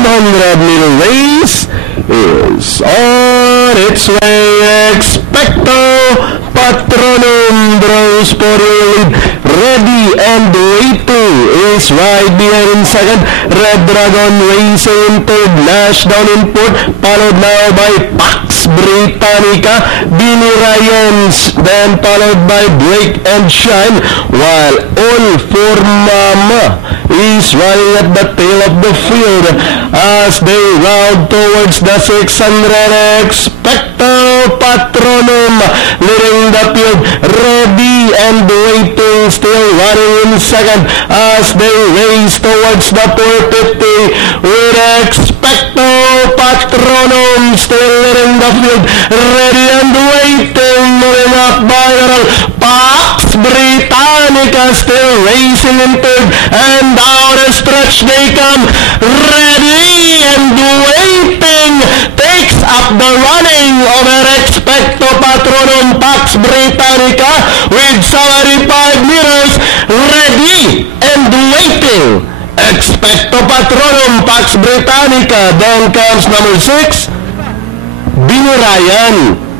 500-meter race is on its way. Expecto Patronum draws for your lead. Ready and waiting is right behind in second. Red Dragon racing in third. Lash down in fourth, followed now by Pax Britannica, Billy Ryans, then followed by Blake and Shine, while All for Mama is running at the tail of the field as they round towards the 600. Expecto Patronum leading the field. Ready and waiting, still running in second as they race towards the 450 with Expecto Patronum still leading the field. Ready and waiting, moving up by Pax Britannica still racing in third, and down the stretch they come. Ready and waiting takes up the running over Expecto Patronum. Pax Britannica with 75 meters. Ready and waiting. Expecto Patronum, Pax Britannica. Then comes number 6, Billy Ryan.